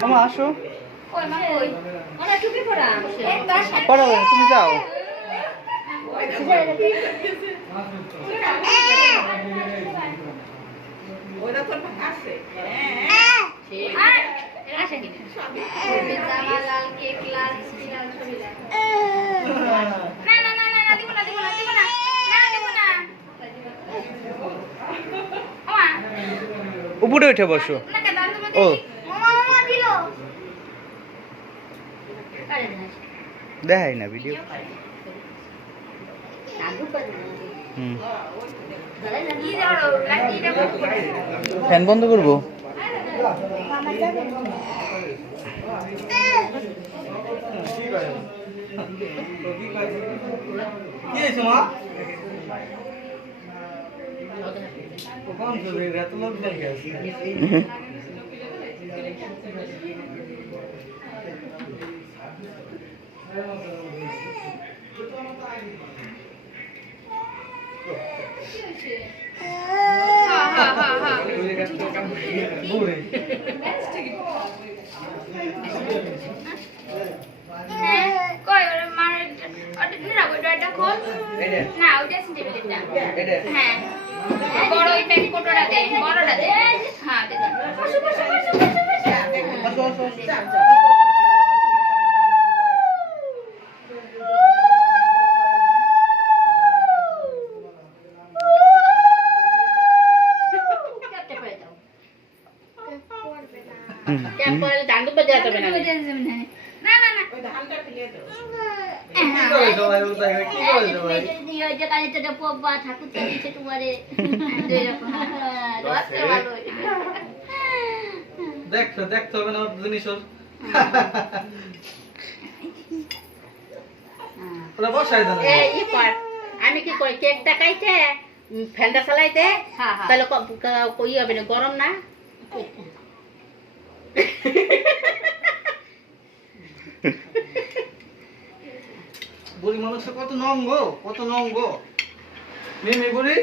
মামা আসো, পড়াবে তুমি যাও। উপরে উঠে বসো। ও দেখাই না ভিডিও। ফ্যান বন্ধ করবো। দেখছো দেখতে হবে না জিনিস। আমি কি কই কেকটা কাইতে ফ্যানটা চালাইতে তাহলে কই হবে না, গরম না? বুড়ি মানুষ কত নঙ্গ, কত নঙ্গ মেয়ে বুড়ি।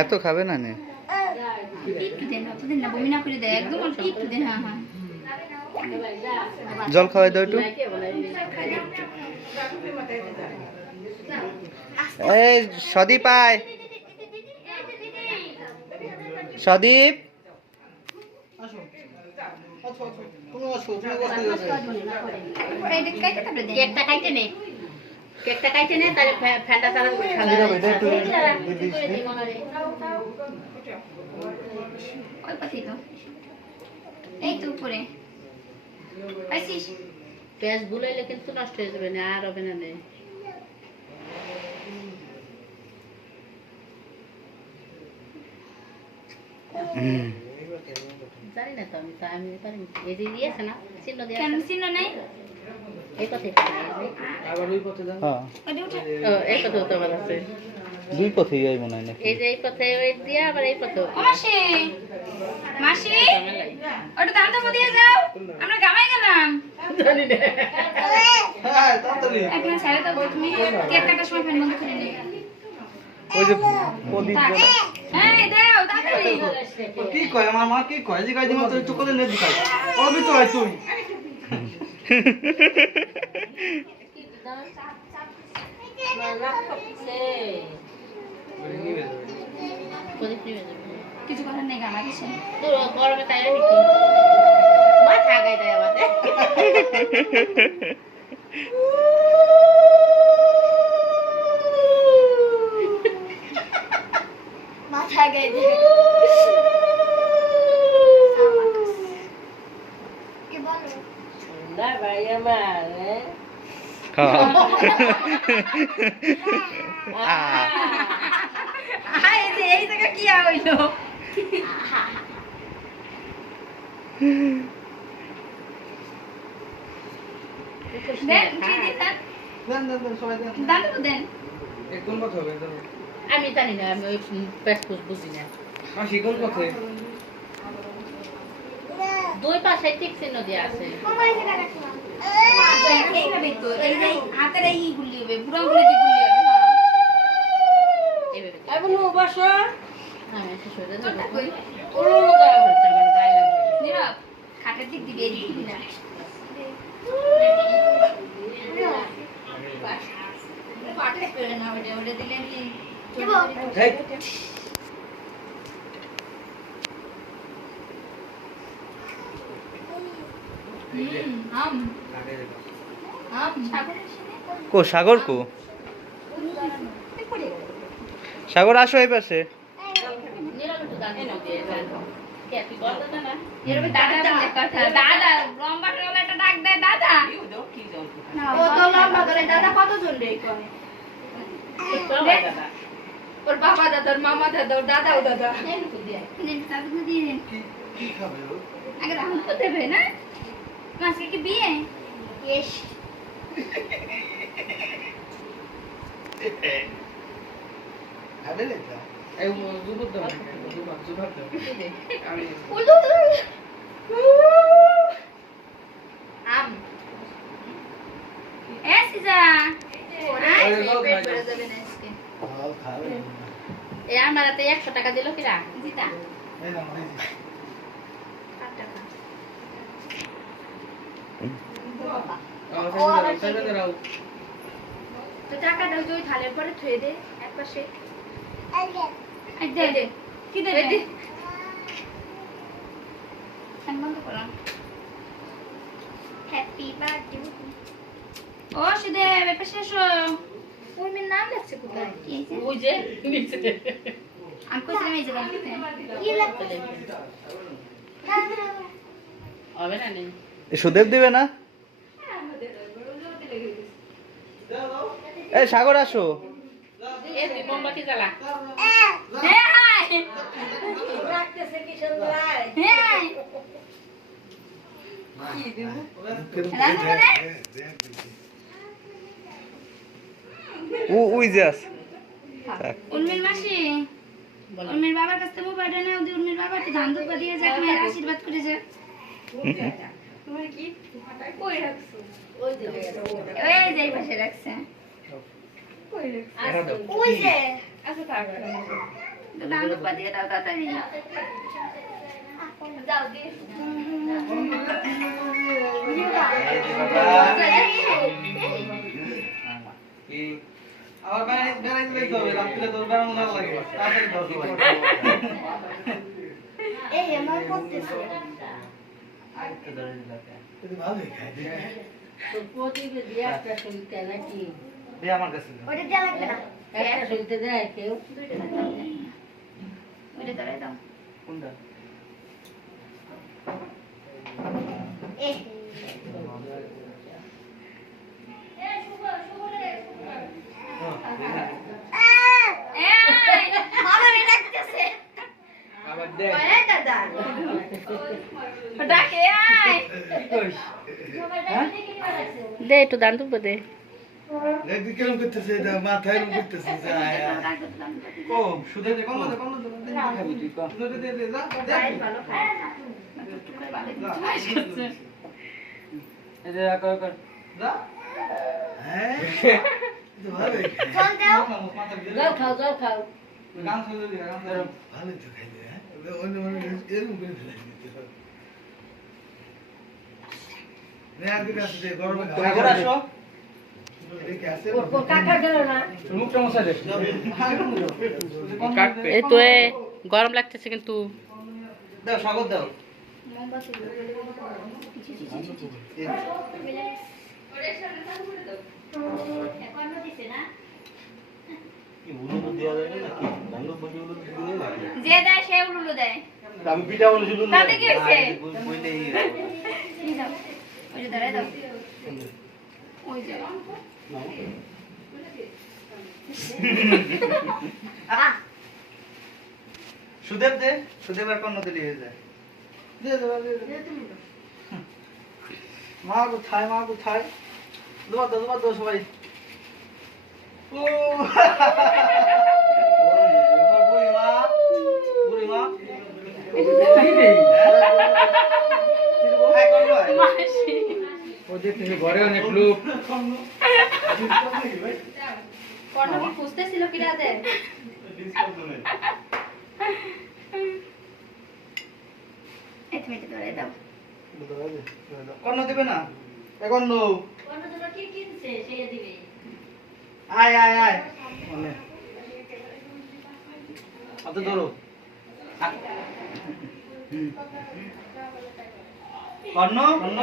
এত খাবে না নে, জল খাওয়াই দাও একটু। এই সদীপ আয়, সদীপ কেকটা খাইতে নে, কেকটা খাইতে নে, তাহলে ফ্যানটা চালানো পেঁয়াজ বুলাইলে কিন্তু নষ্ট হয়ে যাবে না, আর হবে না। জানি না তো আমি পারি। এই যে দিয়েছে না চিহ্ন দিয়ে, কেন চিহ্ন নাই? এই পথে আবার ওই পথে যান। হ্যাঁ এই পথে তো আবার আছে, দুই পথেই যাই মনে হয় না। এই যে এই পথে ওই দিয়া আবার এই পথে। মাসি মাসি ওটা দাম তো দিয়ে যাও, আমরা গামাই গেলাম। জানি না। হ্যাঁ তাড়াতাড়ি এখন ছেড়ে দাও, তুমি কেক কাটার সময় ফ্যান বন্ধ করে নিও। ওই যে প্রদীপ বলে। এই দাও তাড়াতাড়ি। কি কয় আমার মা, কি কয় যে গাইদি মত একটু করে নে দিখাই। ওবি তো আই তুই। কিছু কথা নেই, গামা কিছু গরমে তাই নাকি মাথা গায়ে দেয় আমাদের। মাথা গায়ে দেয় কি বলো না ভাই আমার এই জায়গা কি হইলো? আমি জানি না, আমি ওই পেট বুঝি না। দুই পাশে ঠিক চিহ্ন দিয়ে আছে। এইভাবে তো এই হাতের এই গুলি হবে, বুড়া গুলি গুলি হবে। আসো আমি একটু সরে যাবো। তোরটা কই? ওরও দেওয়া হচ্ছে, আমার গায়ে লাগবে। নীরব খাটের দিক দিবি এদিক দিবি না পাটে পেরে না ওটা ওটা দিলে কি এই আম আম সাগর কো সাগর কো সাগর আসো এই পাশে নীরব একটু গান দিয়ে ফেলবো। কে, তুই বল দাদা না? এরকম দাদা বলে কথা দাদা লম্বা করে একটা ডাক দেয় দাদা ও তো লম্বা করে দাদা কতজন রে কোনে একটু হবে দাদা। ওর বাবা দাদা ওর মামা দাদা ওর দাদা ও দাদা এইটুকু দিয়ে। দাদু দিয়ে দেন আগে রাহুল তো দেবে না মাসকে কি বিয়ে ইয়েস আম এ সিজা পেট ভরে যাবে না আজকে এই আমার হাতে 100 টাকা দিল কিরা? জিতা তো টাকাটা ওই থালের পরে থুয়ে দে একপাশে দে দে কি দে দে সম্মান তো করলাম হ্যাপি বার্থডে ও সুদে বেপাশে এসো ওই মেয়ের নাম লাগছে কোথায় কি আছে ওই যে নিচে। আমি কইছিলাম এই জায়গায় কি লাগছে হবে না নেই। সুদেব দিবে না এই সাগর আসো এ তুই মোমবাতি জ্বালা। হে হাই রাখতেছে কি সুন্দর হে হাই উই যে আছে উর্মির মাসি উর্মির বাবার কাছ থেকে মোবাইলটা নাও দি উর্মির বাবা একটু ধান দুধ দিয়ে যাক মায়ের আশীর্বাদ করে যাক তুমি কি কই রাখছো ওই যে এই যে এই পাশে রাখছে কই রাখছো ওই যে আচ্ছা থাক তো ধান দুধ দিয়ে দাও তাড়াতাড়ি যাও দি আমার বেড়াইতে যেতে হবে রাত্রে তোর বেড়ানো না লাগে তাড়াতাড়ি ধর এই আমার করতেছে তোর প্রতিকে দিয়ে একটা শুনতে নাকি? দে আমার কাছে দে। ওটা দেয়া লাগবে না একটা শুনতে দেয় কেউ? দুইটা লাগবে ওটা ধরে দাও কোনটা এ মামারে ডাকতেছে আবার দে আরে দাদা ডাকে আয় দে একটু দান দুব্ব দে। দেখবি কেমন করতেছে এটা মাথায় এরকম করতেছে যে আয় আয়। ও সুদে দে কোন দে খাবি তুই কো সুদে দে দে যা ভালো খায় না এই যে কর কর যা হ্যাঁ তো ভালোই খায়। চল দাও যাও খাও যাও খাও। গান শুনতে দি গান ধরো ভালোই তো খাইলে হ্যাঁ অন্য মানুষ এরকম করে ফেলে দিতে হবে নে আর কি কাছে দে গরমে সাগর আসো এটা কি আছে কাকা গেল না। মুখটা মশা দে কাটবে এই তো এ গরম লাগতেছে কিন্তু। দাও সাগর দাও মোমবাতি যে দেয় সে উলুলু দেয় আমি পিঠা বলেছিল তাতে কি হয়েছে বইলেই কি দাও ওই যে ধরে দাও ওই যে সুদেব দে সুদেব আর কোন দিলি হয়ে যায় দে দে তুমি মা কোথায় দোয়া দাও সবাই ও বুড়ি মা মাসি ও দেখতে ঘরে অনেক লোক কর্ণ কি খুঁজতেছিল কি রাতে এই তুমি এটা ধরে দাও। কর্ণ দিবে না এখন নো কোনো জন্য কি কিনছে সে দিবে। আয় আয় আয় অনে আত ধরো কর্ণ কর্ণ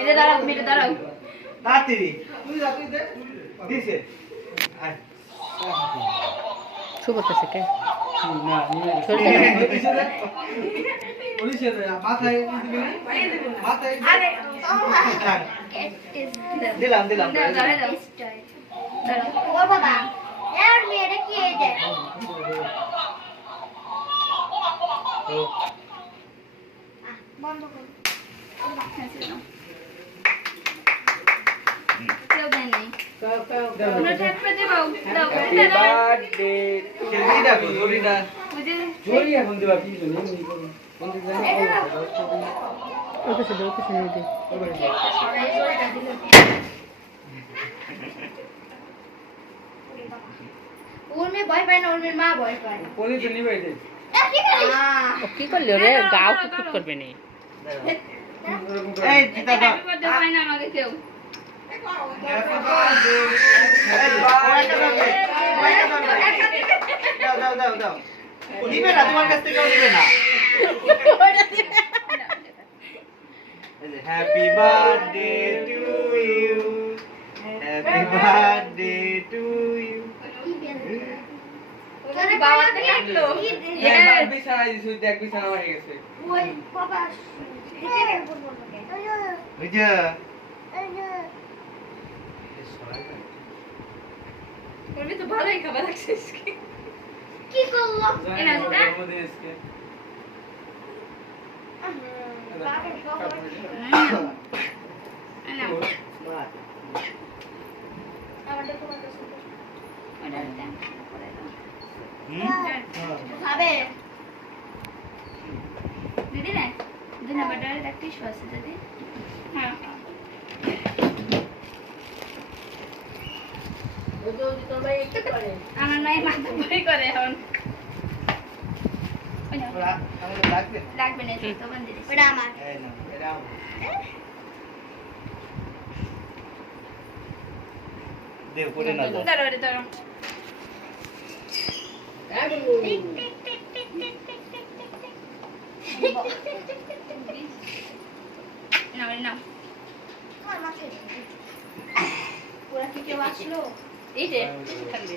এটা দাঁড়াও, তুমি এটা দাঁড়াও। তাড়াতাড়ি তুই যা তুই দে দিছে আয় শুভ করতেছে কে? না নিয়ে দিছে দে ওলিছে দে মাথায় দিবি না মাথায় আরে দিলাম দিলাম দাও, ধরে দাও। দাঁড়াও। ও বাবা এর মেয়েটা কি এই যে বন্ধ করো হ্যাঁ, ছিল না। কেউ দেয় নাই। তোমরা ট্যাপ করে দেবাও। দাও, এটা দাও। বার্থডে খেলবিটা কো জরিটা ওই যে জরি এখন দিবা কি জনি নি করো কোন দিক যায় ওকে সে ওকে সে নিয়ে দে। ওর মেয়ে ভয় পায় না, ওর মেয়ের মা ভয় পায়। কোনি তো নিবাই দে ও কি করলো রে? গাও কুকুট করবে নি। এই জিতা দা Happy birthday পায় না আমাকে কেউ। দাও দাও দাও নিবে না তোমার কাছ থেকে নিবে না happy birthday to you happy birthday to you ওর বাবা থেকে আনলো। একবার বিছানা দিছি দেখ বিছানা হয়ে গেছে ওই বাবা দিতে বলবো বুঝা ওর মেয়ে তো ভালোই খাবার লাগছে আজকে। কি করলো এনা দিদা। এনা। আমাদের তোমার কাছে ওটা দাও, করে দাও। খাবে দিদি না দিনা বাটারে একটা টিস্যু আছে দিদি। হ্যাঁ ওই যে তোর ভাই একটু করে। আমার মায়ের মাথা ভয় করে এখন। ওই নাও, আমাদের লাগবে লাগবে না তো তখন দিদি। ওটা আমার এই না এটা দেও করে না দাও দাঁড়াও রে দাঁড়াও। নাও রে নাও। আমার মাথায় ওরা কি কেউ আসলো? এই যে থাকবে।